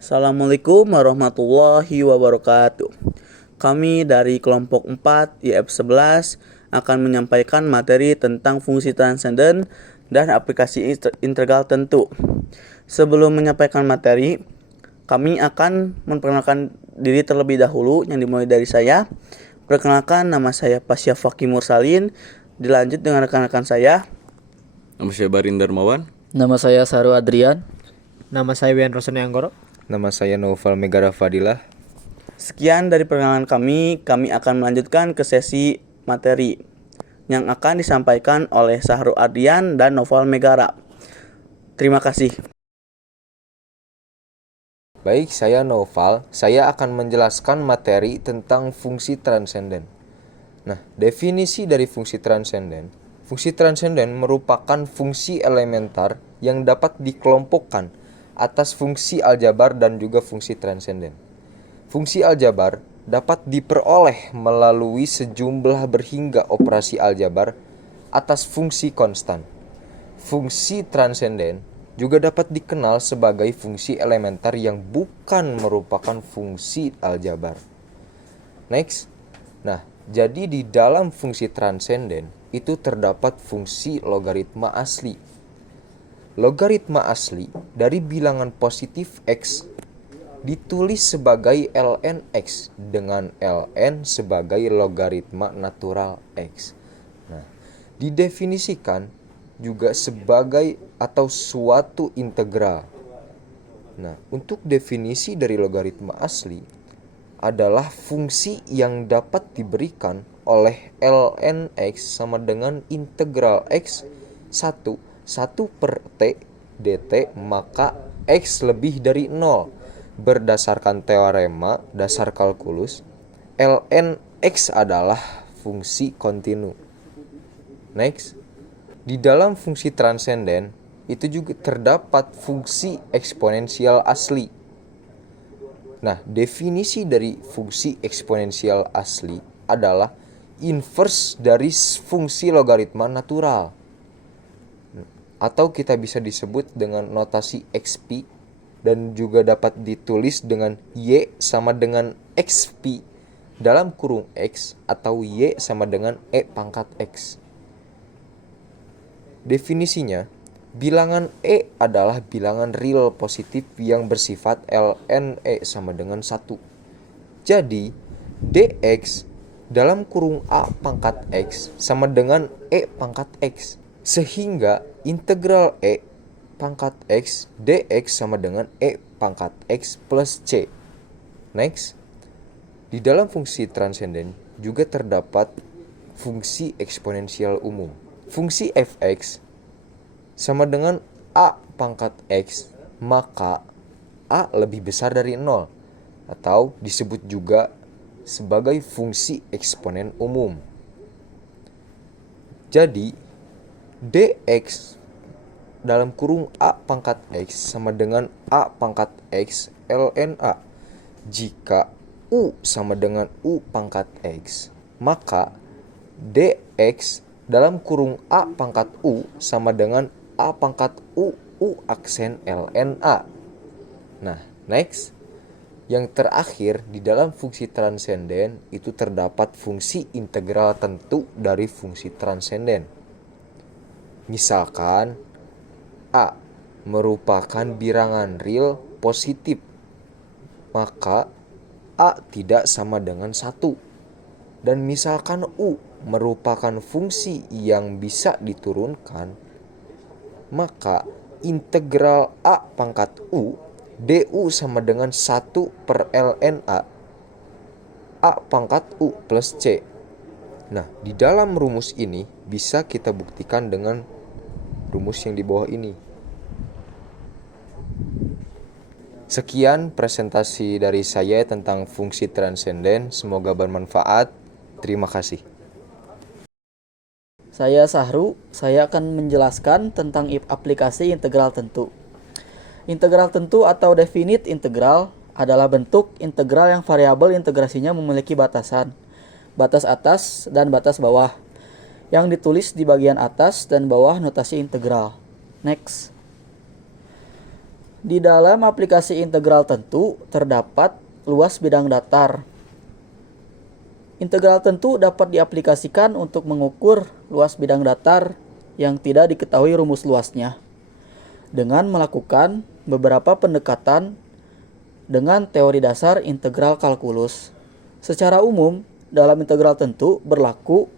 Assalamualaikum warahmatullahi wabarakatuh. Kami dari kelompok 4 IF11 akan menyampaikan materi tentang fungsi transenden dan aplikasi integral tentu. Sebelum menyampaikan materi, kami akan memperkenalkan diri terlebih dahulu yang dimulai dari saya. Perkenalkan, nama saya Pasya Faki Mursalin. Dilanjut dengan rekan-rekan saya. Nama saya Barin Darmawan. Nama saya Saru Adrian. Nama saya Wian Rosani Anggoro. Nama saya Noval Megara Fadilah. Sekian dari perkenalan kami akan melanjutkan ke sesi materi yang akan disampaikan oleh Sahru Adrian dan Noval Megara. Terima kasih. Baik, saya Noval. Saya akan menjelaskan materi tentang fungsi transenden. Nah, definisi dari fungsi transenden. Fungsi transenden merupakan fungsi elementar yang dapat dikelompokkan atas fungsi aljabar dan juga fungsi transenden. Fungsi aljabar dapat diperoleh melalui sejumlah berhingga operasi aljabar atas fungsi konstan. Fungsi transenden juga dapat dikenal sebagai fungsi elementer yang bukan merupakan fungsi aljabar. Next. Nah, jadi di dalam fungsi transenden itu terdapat fungsi logaritma asli. Logaritma asli dari bilangan positif x ditulis sebagai ln x dengan ln sebagai logaritma natural x. Nah, didefinisikan juga sebagai atau suatu integral. Nah, untuk definisi dari logaritma asli adalah fungsi yang dapat diberikan oleh ln x sama dengan integral x 1 per t dt maka x lebih dari 0. Berdasarkan teorema dasar kalkulus, ln x adalah fungsi kontinu. Next. Di dalam fungsi transenden itu juga terdapat fungsi eksponensial asli. Nah, definisi dari fungsi eksponensial asli adalah inverse dari fungsi logaritma natural. Atau kita bisa disebut dengan notasi xp dan juga dapat ditulis dengan y sama dengan xp dalam kurung x atau y sama dengan e pangkat x. Definisinya, bilangan e adalah bilangan real positif yang bersifat ln e sama dengan 1. Jadi, dx dalam kurung a pangkat x sama dengan e pangkat x. Sehingga integral e pangkat x dx sama dengan e pangkat x plus c. Next. Di dalam fungsi transenden juga terdapat fungsi eksponensial umum. Fungsi fx sama dengan a pangkat x, maka a lebih besar dari 0 atau disebut juga sebagai fungsi eksponen umum. Jadi dx dalam kurung a pangkat x sama dengan a pangkat x ln a. Jika u sama dengan u pangkat x, maka dx dalam kurung a pangkat u sama dengan a pangkat u aksen ln a. Nah, next. Yang terakhir, di dalam fungsi transenden itu terdapat fungsi integral tentu dari fungsi transenden. Misalkan a merupakan bilangan real positif, maka a tidak sama dengan 1. Dan misalkan u merupakan fungsi yang bisa diturunkan, maka integral a pangkat u du sama dengan 1 per ln a pangkat u plus c. Nah, di dalam rumus ini bisa kita buktikan dengan rumus yang di bawah ini. Sekian presentasi dari saya tentang fungsi transenden. Semoga bermanfaat. Terima kasih. Saya Sahru. Saya akan menjelaskan tentang aplikasi integral tentu. Integral tentu atau definite integral adalah bentuk integral yang variabel integrasinya memiliki batasan, batas atas dan batas bawah, yang ditulis di bagian atas dan bawah notasi integral. Next. Di dalam aplikasi integral tentu terdapat luas bidang datar. Integral tentu dapat diaplikasikan untuk mengukur luas bidang datar yang tidak diketahui rumus luasnya dengan melakukan beberapa pendekatan dengan teori dasar integral kalkulus. Secara umum, dalam integral tentu berlaku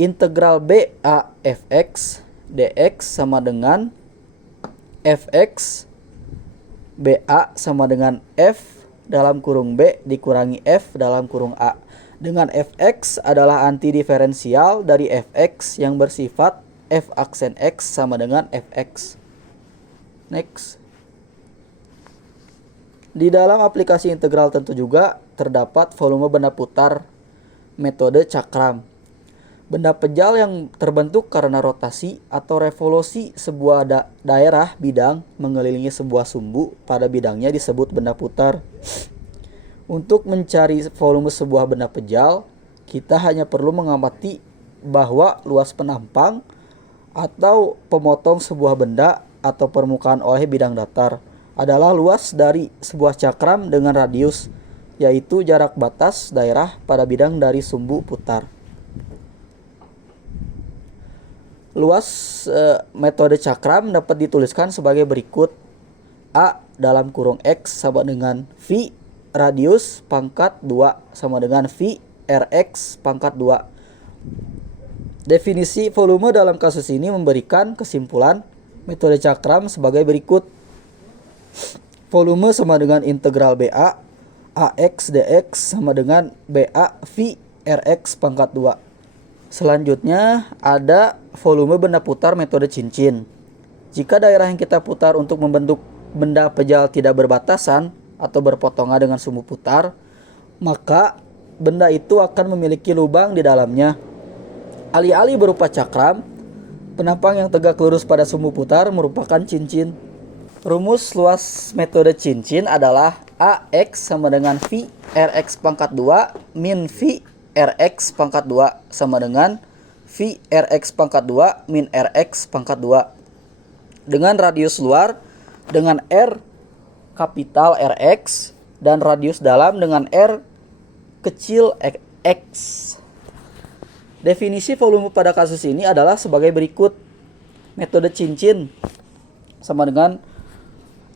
integral BA fx dx sama dengan fx BA sama dengan f dalam kurung B dikurangi f dalam kurung A, dengan fx adalah antidiferensial dari fx yang bersifat f aksen x sama dengan fx. Next. Di dalam aplikasi integral tentu juga terdapat volume benda putar metode cakram. Benda pejal yang terbentuk karena rotasi atau revolusi sebuah daerah bidang mengelilingi sebuah sumbu pada bidangnya disebut benda putar. Untuk mencari volume sebuah benda pejal, kita hanya perlu mengamati bahwa luas penampang atau pemotong sebuah benda atau permukaan oleh bidang datar adalah luas dari sebuah cakram dengan radius, yaitu jarak batas daerah pada bidang dari sumbu putar. Luas metode cakram dapat dituliskan sebagai berikut. A dalam kurung X sama dengan V radius pangkat 2 sama dengan V Rx pangkat 2. Definisi volume dalam kasus ini memberikan kesimpulan metode cakram sebagai berikut. Volume sama dengan integral BA AX dx sama dengan BA V Rx pangkat 2. Selanjutnya ada volume benda putar metode cincin. Jika daerah yang kita putar untuk membentuk benda pejal tidak berbatasan atau berpotongan dengan sumbu putar, maka benda itu akan memiliki lubang di dalamnya. Alih-alih berupa cakram, penampang yang tegak lurus pada sumbu putar merupakan cincin. Rumus luas metode cincin adalah AX sama dengan V Rx pangkat 2 min V Rx pangkat 2 sama dengan V Rx pangkat 2 min Rx pangkat 2. Dengan radius luar dengan R kapital Rx dan radius dalam dengan R kecil x. Definisi volume pada kasus ini adalah sebagai berikut. Metode cincin sama dengan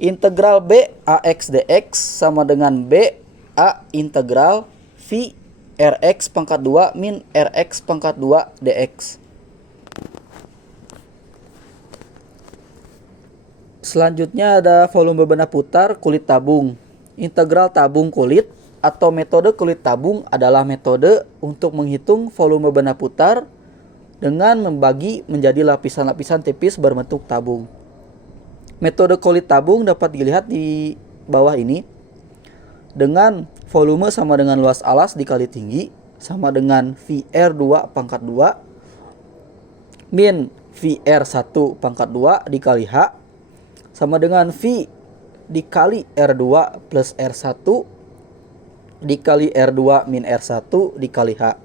integral B AX dx sama dengan B A integral V Rx pangkat 2 min Rx pangkat 2 dx. Selanjutnya ada volume benda putar kulit tabung. Integral tabung kulit atau metode kulit tabung adalah metode untuk menghitung volume benda putar dengan membagi menjadi lapisan-lapisan tipis berbentuk tabung. Metode kulit tabung dapat dilihat di bawah ini. Dengan volume sama dengan luas alas dikali tinggi sama dengan VR2 pangkat 2 min VR1 pangkat 2 dikali H sama dengan V dikali R2 plus R1 dikali R2 min R1 dikali H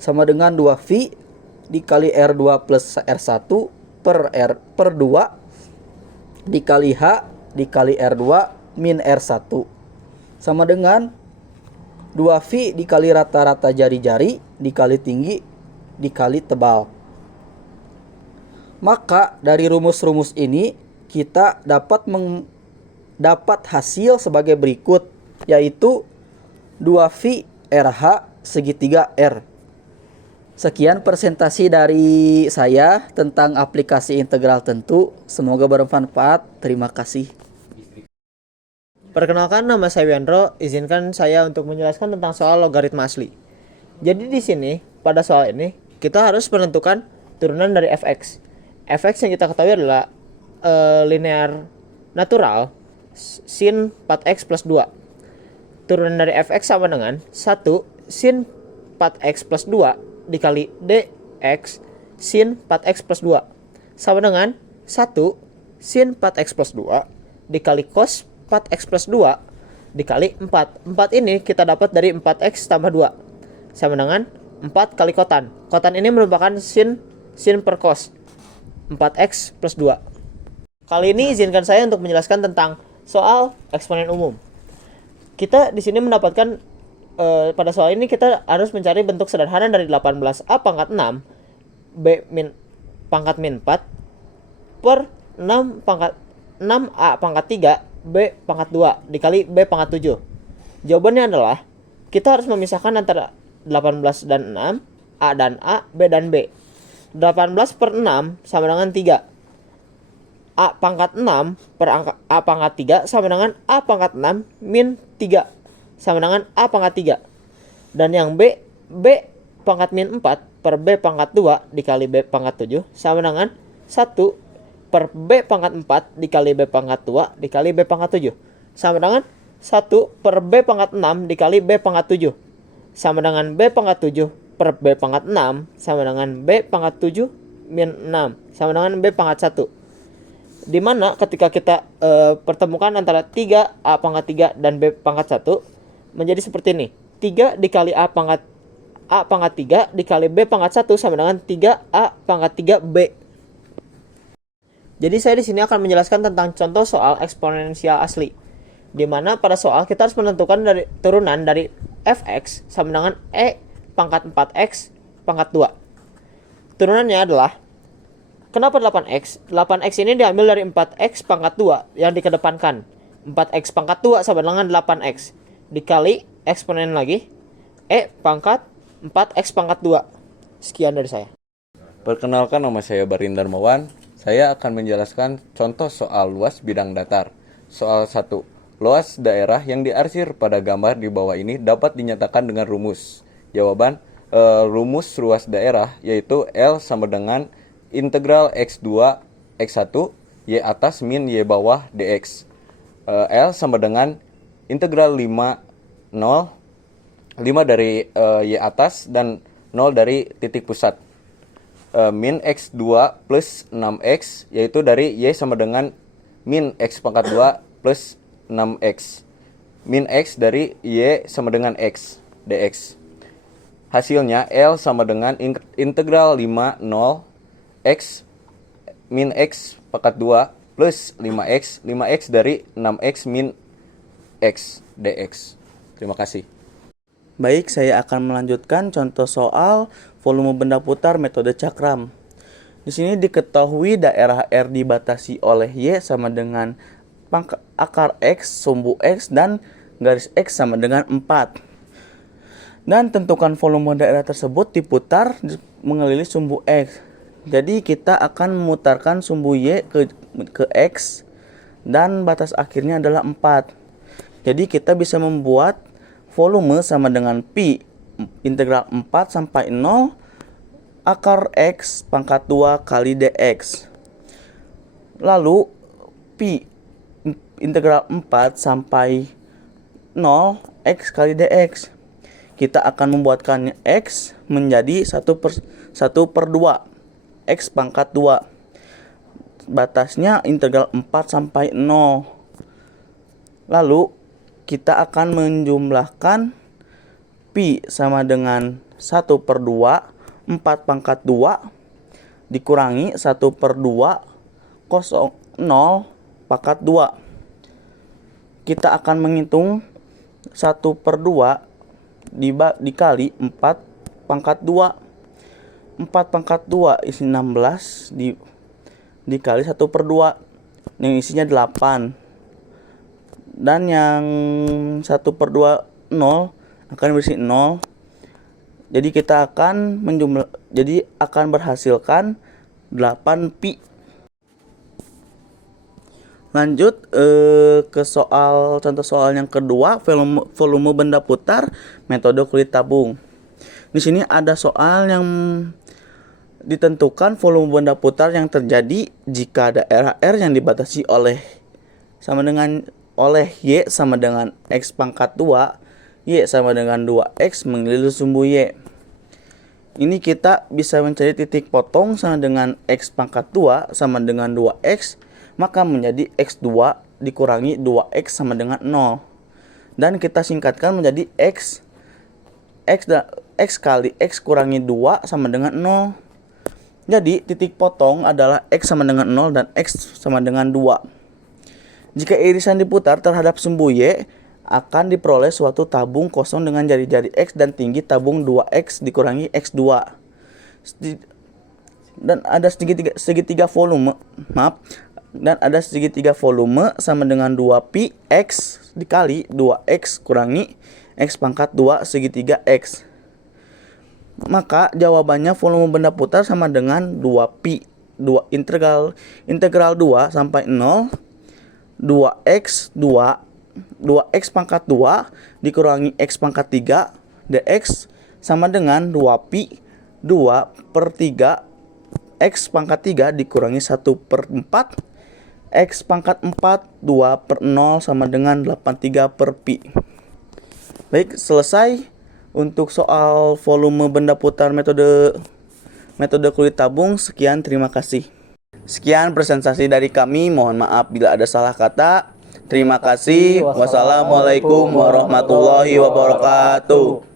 sama dengan 2V dikali R2 plus R1 per 2 dikali H dikali R2 min R1 sama dengan 2V dikali rata-rata jari-jari dikali tinggi dikali tebal. Maka dari rumus-rumus ini kita dapat hasil sebagai berikut, yaitu 2V RH segitiga R. Sekian presentasi dari saya tentang aplikasi integral tentu. Semoga bermanfaat. Terima kasih. Perkenalkan, nama saya Wendro. Izinkan saya untuk menjelaskan tentang soal logaritma asli. Jadi di sini pada soal ini kita harus menentukan turunan dari fx. Fx yang kita ketahui adalah linear natural sin 4x plus 2. Turunan dari fx sama dengan 1 sin 4x plus 2 dikali dx sin 4x plus 2 sama dengan 1 sin 4x plus 2 dikali cos 4x plus 2 dikali 4. 4 ini kita dapat dari 4x tambah 2 sama dengan 4 kali kotan. Kotan ini merupakan sin per cos 4x plus 2. Kali ini izinkan saya untuk menjelaskan tentang soal eksponen umum. Kita di sini mendapatkan pada soal ini kita harus mencari bentuk sederhana dari 18A pangkat 6 B min pangkat min 4 per 6 pangkat 6A pangkat 3 B pangkat 2 dikali B pangkat 7. Jawabannya adalah kita harus memisahkan antara 18 dan 6, A dan A, B dan B. 18 per 6 sama dengan 3. A pangkat 6 per A pangkat 3 sama dengan A pangkat 6 min 3 sama dengan A pangkat 3. Dan yang B, B pangkat min 4 per B pangkat 2 dikali B pangkat 7 sama dengan 1 per B pangkat 4 dikali B pangkat 2 dikali B pangkat 7 sama dengan 1 per B pangkat 6 dikali B pangkat 7 sama dengan B pangkat 7 per B pangkat 6 sama dengan B pangkat 7 min 6 sama dengan B pangkat 1. Dimana ketika kita pertemukan antara 3A pangkat 3 dan B pangkat 1 menjadi seperti ini. 3 dikali A pangkat 3 dikali B pangkat 1 sama dengan 3A pangkat 3B. Jadi saya di sini akan menjelaskan tentang contoh soal eksponensial asli. Dimana pada soal kita harus menentukan dari turunan dari fx sama dengan E pangkat 4x pangkat 2. Turunannya adalah, kenapa 8x? 8x ini diambil dari 4x pangkat 2 yang dikedepankan. 4x pangkat 2 sama dengan 8x. Dikali eksponen lagi, E pangkat 4x pangkat 2. Sekian dari saya. Perkenalkan, nama saya Barin Darmawan. Saya akan menjelaskan contoh soal luas bidang datar. Soal 1. Luas daerah yang diarsir pada gambar di bawah ini dapat dinyatakan dengan rumus. Jawaban, rumus luas daerah yaitu L sama dengan integral x2 x1 y atas min y bawah dx. L sama dengan integral 5 dari y atas dan 0 dari titik pusat. Min x2 plus 6x yaitu dari y sama dengan min x pangkat 2 plus 6x. Min x dari y sama dengan x dx. Hasilnya L sama dengan integral 5 x min x pangkat 2 plus 5x dari 6x min x dx. Terima kasih. Baik, saya akan melanjutkan contoh soal volume benda putar metode cakram. Di sini diketahui daerah R dibatasi oleh Y sama dengan akar X, sumbu X, dan garis X sama dengan 4. Dan tentukan volume daerah tersebut diputar mengelilingi sumbu X. Jadi kita akan memutarkan sumbu Y ke X dan batas akhirnya adalah 4. Jadi kita bisa membuat volume sama dengan pi integral 4 sampai 0 akar X pangkat 2 kali dx. Lalu pi integral 4 sampai 0 X kali dx. Kita akan membuatkannya X menjadi 1 per 2 X pangkat 2. Batasnya integral 4 sampai 0. Lalu kita akan menjumlahkan pi sama dengan 1 per 2 4 pangkat 2 dikurangi 1 per 2 0 pangkat 2. Kita akan menghitung 1 per 2 dikali 4 pangkat 2. 4 pangkat 2 isi 16 dikali 1 per 2 yang isinya 8. Dan yang 1 per 2 0 akan berisi 0. Jadi kita akan akan berhasilkan 8 pi. Lanjut ke contoh soal yang kedua, volume benda putar metode kulit tabung. Di sini ada soal yang ditentukan volume benda putar yang terjadi jika daerah R yang dibatasi oleh Y sama dengan X pangkat 2, Y sama dengan 2X mengelilingi sumbu Y. Ini kita bisa mencari titik potong sama dengan X pangkat 2 sama dengan 2X, maka menjadi X2 dikurangi 2X sama dengan 0. Dan kita singkatkan menjadi X kali X kurangi 2 sama dengan 0. Jadi titik potong adalah X sama dengan 0 dan X sama dengan 2. Jika irisan diputar terhadap sumbu Y, akan diperoleh suatu tabung kosong dengan jari-jari X dan tinggi tabung 2X dikurangi X2. Dan ada segitiga volume, dan ada segitiga volume sama dengan 2pi X dikali 2X kurangi X pangkat 2 segitiga X. Maka jawabannya volume benda putar sama dengan 2pi 2 integral 2 sampai 0 2x pangkat 2 dikurangi x pangkat 3 dx sama dengan 2pi 2/3 x pangkat 3 dikurangi 1/4 x pangkat 4 2/0 sama dengan 83/pi. Baik, selesai untuk soal volume benda putar metode kulit tabung. Sekian, terima kasih. Sekian presentasi dari kami. Mohon maaf bila ada salah kata. Terima kasih. Wassalamualaikum warahmatullahi wabarakatuh.